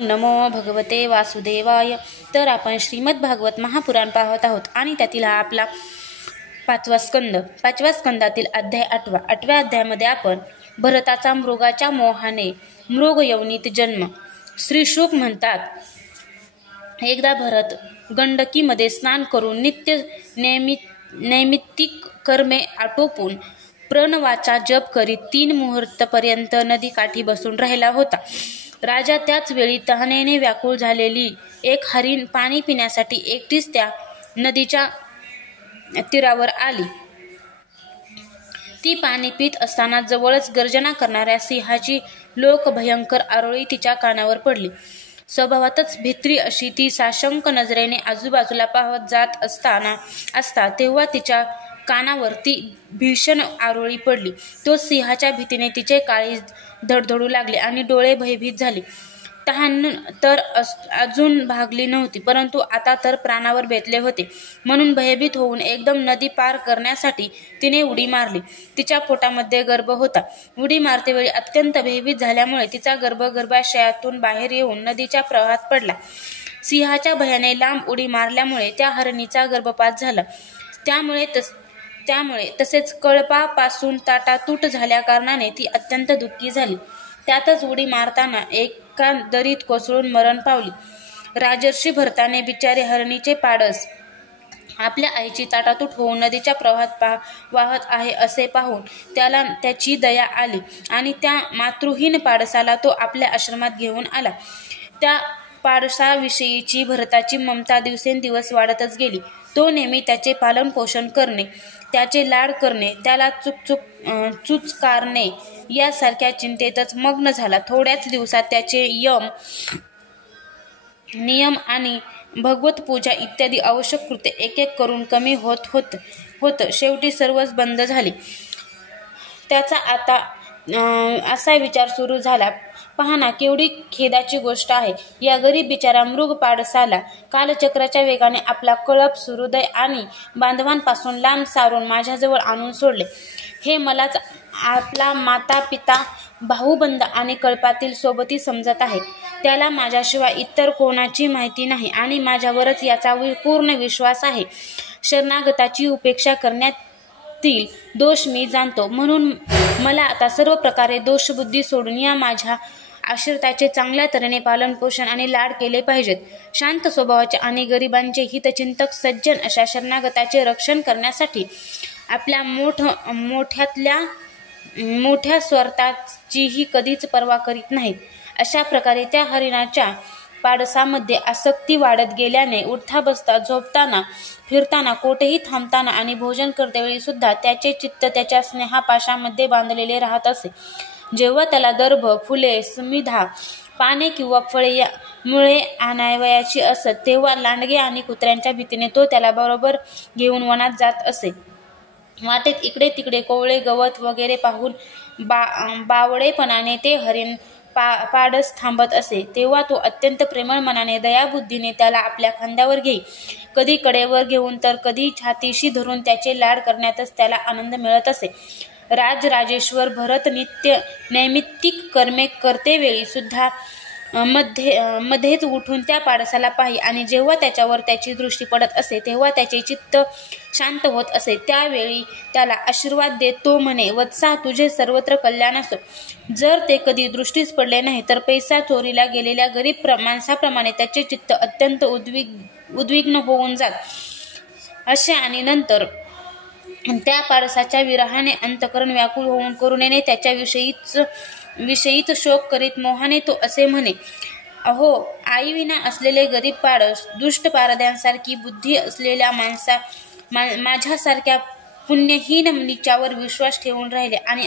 नमो भगवते वासुदेवाय. तर आपण श्रीमद भागवत महापुराण पाहत आहोत आणि त्यातील हा आपला पाचवा स्कंदातील अध्याय 8व्या अध्यायामध्ये आपण भरताचा मृगाच्या मोहाने मृग यवनीत जन्म. श्री शुक म्हणतात, एकदा भरत गंडकीमध्ये स्नान करून नित्य नैमित्तिक कर्मे आटोपून प्रणवाचा जप करीत 3 मुहूर्तपर्यंत नदीकाठी बसून राहिला होता. राजा त्याच वेळी तहानेने व्याकुळ झालेली एक हरीण पाणी पिण्यासाठी एकटीच त्या नदीच्या तीरावर आली. ती पाणी पित असताना जवळच गर्जना करणाऱ्या सिंहाची लोकभयंकर आरोळी तिच्या कानावर पडली. स्वभावातच भित्री अशी ती साशंक नजरेने आजूबाजूला पाहत जात असता तेव्हा तिच्या कानावरती भीषण आरोळी पडली. तो सिंहाच्या भीतीने तिचे काळीज धडधडू लागले आणि डोळे भयभीत झाले. तहान तर अजून भागली नव्हती, परंतु आता तर प्राणावर बेतले होते. म्हणून भयभीत होऊन एकदम नदी पार करण्यासाठी तिने उडी मारली. तिच्या पोटामध्ये गर्भ होता. उडी मारतेवेळी अत्यंत भयभीत झाल्यामुळे तिचा गर्भ गर्भाशयातून बाहेर येऊन नदीच्या प्रवाहात पडला. सिंहाच्या भयाने लांब उडी मारल्यामुळे त्या हरणीचा गर्भपात झाला. त्यामुळे तसेच कळपापासून ताटातूट झाल्या कारणाने ती अत्यंत दुःखी झाली. त्यातच उडी मारताना एका दरीत कोसळून मरण पावली. राजर्षी भरताने बिचारे हरणीचे पाडस आपल्या आईची ताटातूट होऊन नदीच्या प्रवाहात वाहत आहे असे पाहून त्याला त्याची दया आली आणि त्या मातृहीन पाडसाला तो आपल्या आश्रमात घेऊन आला. त्या पाडसाविषयीची भरताची ममता दिवसेंदिवस वाढतच गेली. तो नेहमी त्याचे पालन पोषण करणे, त्याचे लाड करणे, त्याला चुचकारणे यासारख्या चिंतेतच मग्न झाला. थोड्याच दिवसात त्याचे नियम आणि भगवत पूजा इत्यादी आवश्यक कृत्ये एक एक करून कमी होत शेवटी सर्वच बंद झाले. त्याचा आता असा विचार सुरू झाला, पहा ना, केवढी खेदाची गोष्ट आहे. या गरीब बिचारा मृग पाडसाला कालचक्राच्या वेगाने आपला कळप, सूर्योदय आणि बांधवांपासून लांब सारून माझ्याजवळ आणून सोडले. हे मलाच आपला माता, पिता, भाऊबंद आणि कळपातील सोबती समजत आहे. त्याला माझ्याशिवाय इतर कोणाची माहिती नाही आणि माझ्यावरच याचा पूर्ण विश्वास आहे. शरणागताची उपेक्षा करण्यातील दोष मी जाणतो, म्हणून मला आता सर्व प्रकारे दोषबुद्धी सोडून या माझ्या आश्रिताचे चांगल्या तऱ्हेने पालन पोषण आणि लाड केले पाहिजेत. शांत स्वभावाचे आणि गरिबांचे हितचिंतक सज्जन अशा शरणागताचे रक्षण करण्यासाठी आपल्या मोठ्या स्वार्थाचीही कधीच पर्वा करीत नाहीत. अशा प्रकारे त्या हरिणाच्या पाडसामध्ये आसक्ती वाढत गेल्याने उठता बसता, झोपताना, फिरताना, कोठेही थांबताना आणि भोजन करतेवेळी सुद्धा त्याचे चित्त त्याच्या स्नेहापाशामध्ये बांधलेले राहत असे. जेव्हा त्याला दर्भ, फुले, समिधा, पाने किंवा फळे मुळे आणावयाची असत, तेव्हा लांडगे आणि कुत्र्यांच्या भीतीने तो त्याला बरोबर घेऊन वनात जात असे. वाटेत इकडे तिकडे कोवळे गवत वगैरे पाहून बावळेपणाने ते हरिण पाडस थांबत असे. तेव्हा तो अत्यंत प्रेमळ मनाने, दयाबुद्धीने त्याला आपल्या खांद्यावर घेई. कधी कडेवर घेऊन तर कधी छातीशी धरून त्याचे लाड करण्यातच त्याला आनंद मिळत असे. राजराजेश्वर भरत नित्य नैमित्तिक कर्मे करतेवेळी सुद्धा मध्येच उठून त्या पाडसाला पाही आणि जेव्हा त्याच्यावर त्याची दृष्टी पडत असे तेव्हा त्याचे चित्त शांत होत असे. त्यावेळी त्याला आशीर्वाद देत तो म्हणे, वत्सा, तुझे सर्वत्र कल्याण असो. जर ते कधी दृष्टीस पडले नाही तर पैसा चोरीला गेलेल्या गरीब माणसाप्रमाणे त्याचे चित्त अत्यंत उद्विग्न होऊन जात असे आणि नंतर त्या पाडसाच्या विरहाने अंतःकरण व्याकुळ होऊन करुणेने त्याच्या विषयीच शोक करीत मोहाने तो असे म्हणे, अहो, आईविना असलेले गरीब पाडस, दुष्ट पारद्यांसारखी बुद्धी असलेल्या माझ्यासारख्या पुण्यहीन नीचावर विश्वास ठेवून राहिले आणि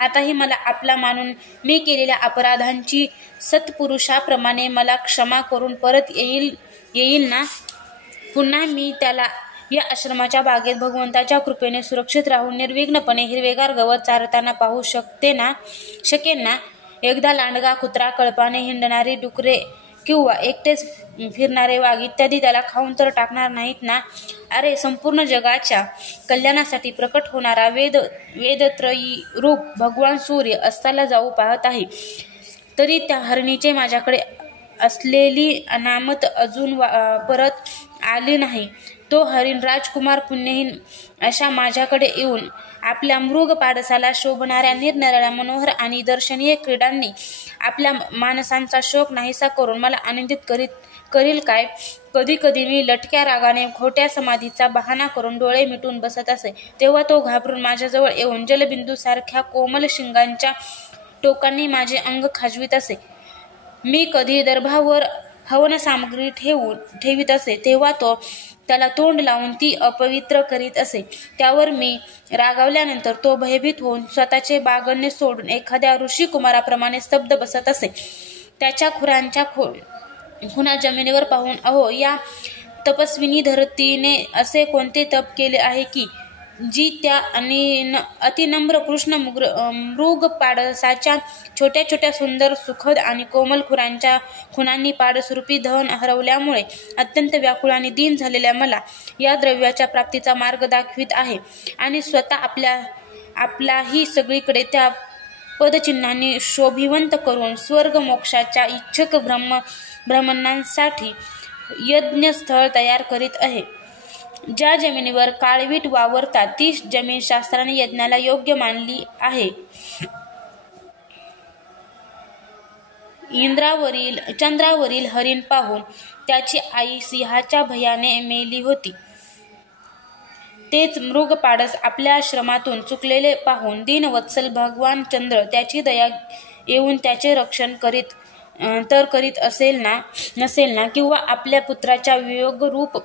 आताही मला आपला मानून मी केलेल्या अपराधांची सत्पुरुषाप्रमाणे मला क्षमा करून परत येईल ना? पुन्हा मी त्याला या आश्रमाच्या बागेत भगवंताच्या कृपेने सुरक्षित राहून निर्विघ्नपणे हिरवेगार गवत चारताना पाहू शकेन ना? एकदा लांडगा, कुत्रा, कळपाने हिंडणारी डुकरे किंवा एकटेच फिरणारे वाघ इत्यादी त्याला खाऊन तर टाकणार नाहीत ना? अरे, संपूर्ण जगाच्या कल्याणासाठी प्रकट होणारा वेदत्रयी रूप भगवान सूर्य अस्ताला जाऊ पाहत आहे, तरी त्या हरणीचे माझ्याकडे असलेली अनामत अजून परत आली नाही. तो हरिण राजकुमार पुण्यहीन अशा माझ्याकडे येऊन आपल्या मृग पाडसाला शोभणाऱ्या निरनिराळ्या मनोहर आणि दर्शनीय क्रीडांनी आपल्या माणसांचा शोक नाहीसा करून मला आनंदित करील काय? कधी कधी मी लटक्या रागाने खोट्या समाधीचा बहाणा करून डोळे मिटून बसत असे, तेव्हा तो घाबरून माझ्याजवळ येऊन जलबिंदू सारख्या कोमल शिंगांच्या टोकांनी माझे अंग खाजवीत असे. मी कधी दर्भावर हवन सामग्री ठेवीत असे, तेव्हा तो त्याला तोंड लावून ती अपवित्र करीत असे. त्यावर मी रागावल्यानंतर तो भयभीत होऊन स्वतःचे बागडणे सोडून एखाद्या ऋषिकुमाराप्रमाणे स्तब्ध बसत असे. त्याच्या खुरांच्या खुणा जमिनीवर पाहून, अहो, या तपस्विनी धरतीने असे कोणते तप केले आहे की जी त्या अतिनम्र कृष्ण मृग पाडसाच्या छोट्या छोट्या सुंदर सुखद आणि कोमल खुणांनी पाडसरूपी धन हरवल्यामुळे अत्यंत व्याकुळ आणि दीन झालेल्या मला या द्रव्याच्या प्राप्तीचा मार्ग दाखवित आहे आणि स्वतः आपलाही सगळीकडे त्या पदचिन्हांनी शोभिवंत करून स्वर्ग मोक्षाच्या इच्छुक ब्राह्मणांसाठी यज्ञस्थळ तयार करीत आहे. ज्या जमिनीवर काळवीट वावरतात ती जमीन शास्त्राने यज्ञाला योग्य मानली आहे. चंद्रावरील हरिण पाहून त्याची आई सिंहाच्या भयाने मेली होती. तेच मृगपाडस आपल्या आश्रमातून चुकलेले पाहून दीनवत्सल भगवान चंद्र त्याची दया येऊन त्याचे रक्षण करीत नसेल ना, किंवा आपल्या पुत्राच्या वियोगरूप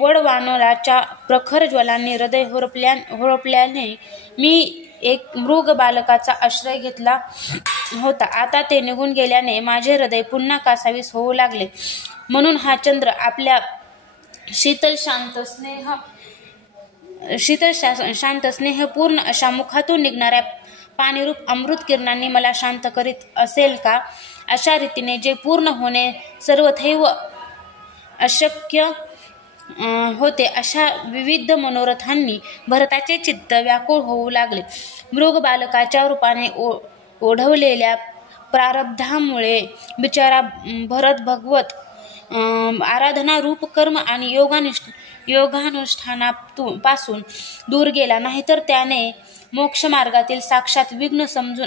वडवानराच्या प्रखर ज्वलांनी हृदय होरपल्याने मी एक मृग बालकाचा आश्रय घेतला होता. आता ते निघून गेल्याने माझे हृदय पुन्हा कासावीस होऊ लागले. म्हणून हा चंद्र आपल्या शीतल शांत स्नेहपूर्ण अशा मुखातून निघणाऱ्या पाणीरूप अमृत किरणांनी मला शांत करीत असेल का? अशा रीतीने जे पूर्ण होणे सर्वथैव अशक्य होते अशा विविध मनोरथांनी भरताचे चित्त व्याकुळ होऊ लागले. मृग बालकाच्या रूपाने ओढवलेल्या प्रारब्धामुळे बिचारा भरत भगवत आराधना रूप कर्म आणि योगानुष्ठानापासून दूर गेला, नाहीतर त्याने मोक्षमार्गातील साक्षात विघ्न समजून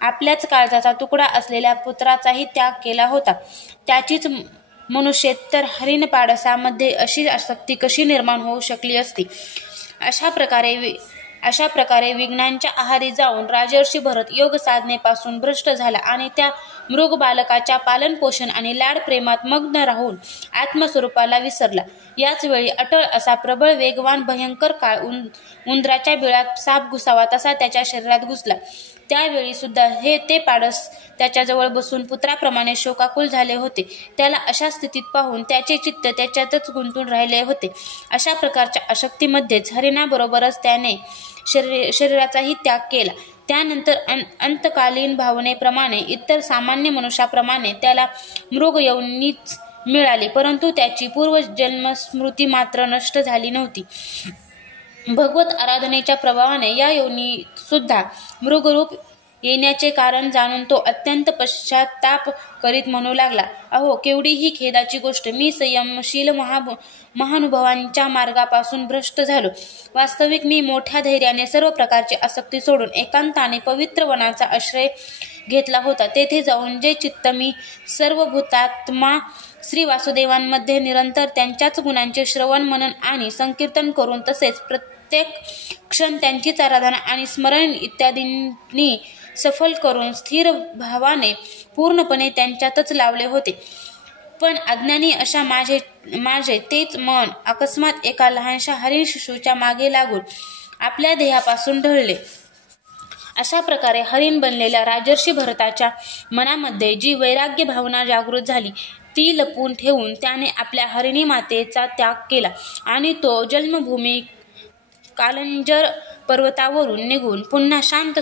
आपल्याच काळजाचा तुकडा असलेल्या पुत्राचाही त्याग केला होता. त्याचीच मनुष्येतर हरिण पाडसामध्ये अशी आसक्ती कशी निर्माण होऊ शकली असती? अशा प्रकारे विघ्नांच्या आहारी जाऊन राजर्षी भरत योग साधनेपासून भ्रष्ट झाला आणि त्या मृग बालकाच्या पालन पोषण आणि लाड प्रेमात मग्न राहून आत्मस्वरूपाला विसरला. याच वेळी अटळ असा प्रबळ वेगवान भयंकर काळ उंदराच्या बिळात साप घुसावा तसा त्याच्या शरीरात घुसला. त्यावेळी सुद्धा ते पाडस त्याच्याजवळ बसून पुत्राप्रमाणे शोकाकुल झाले होते. त्याला अशा स्थितीत पाहून त्याचे चित्त त्याच्यातच गुंतून राहिले होते. अशा प्रकारच्या आसक्तीमध्येच हरिणाबरोबरच त्याने शरीराचाही त्याग केला. त्यानंतर अंतकालीन भावनेप्रमाणे इतर सामान्य मनुष्याप्रमाणे त्याला मृग योनीच मिळाली, परंतु त्याची पूर्वजन्मस्मृती मात्र नष्ट झाली नव्हती. भगवत आराधनेच्या प्रभावाने या योनीत सुद्धा मृगरूप येण्याचे कारण जाणून तो अत्यंत पश्चाताप करीत म्हणू लागला, अहो, केवढी ही खेदाची गोष्ट! मी संयमशील महानुभावांच्या मार्गापासून भ्रष्ट झालो. वास्तविक मी मोठ्या धैर्याने सर्व प्रकारची आसक्ती सोडून एकांताने पवित्र वनाचा आश्रय घेतला होता. तेथे जाऊन जे चित्त मी सर्व भूतात्मा श्री वासुदेवांमध्ये निरंतर त्यांच्याच गुणांचे श्रवण मनन आणि संकीर्तन करून तसेच प्रत्येक क्षण त्यांचीच आराधना आणि स्मरण इत्यादींनी सफल करून स्थिर भावाने पूर्णपणे त्यांच्यातच लावले होते. पण अज्ञानी अशा माझे तेच मन अकस्मात एका लहानशा हरिण शिशूच्या मागे लागून आपल्या ध्येयापासून ढळले. अशा प्रकारे हरिण बनलेल्या राजर्षी भरताच्या मनामध्ये जी वैराग्य भावना जागृत झाली ती लपवून ठेवून त्याने आपल्या हरिणी मातेचा त्याग केला आणि तो जन्मभूमी कालंजर पर्वतावरून निघून पुन्हा शांत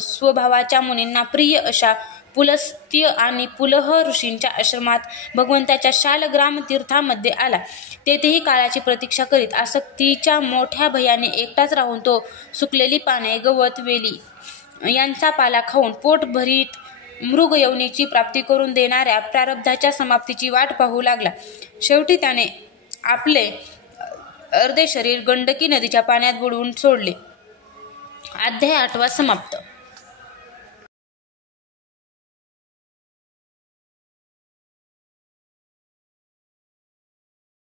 स्वभावाच्या मुनींना प्रिय अशा पुलस्त्य आणि पुलह ऋषींच्या आश्रमात भगवंताच्या शालग्राम तीर्थामध्ये आला. तेथेही काळाची प्रतीक्षा करीत आसक्तीच्या मोठ्या भयाने एकटाच राहून तो सुकलेली पाने, गवत, वेली यांचा पाला खाऊन पोट भरीत मृग यवनीची प्राप्ती करून देणाऱ्या प्रारब्धाच्या समाप्तीची वाट पाहू लागला. शेवटी त्याने आपले अर्धे शरीर गंडकी नदीच्या पाण्यात बुडवून सोडले. अध्याय 8 समाप्त.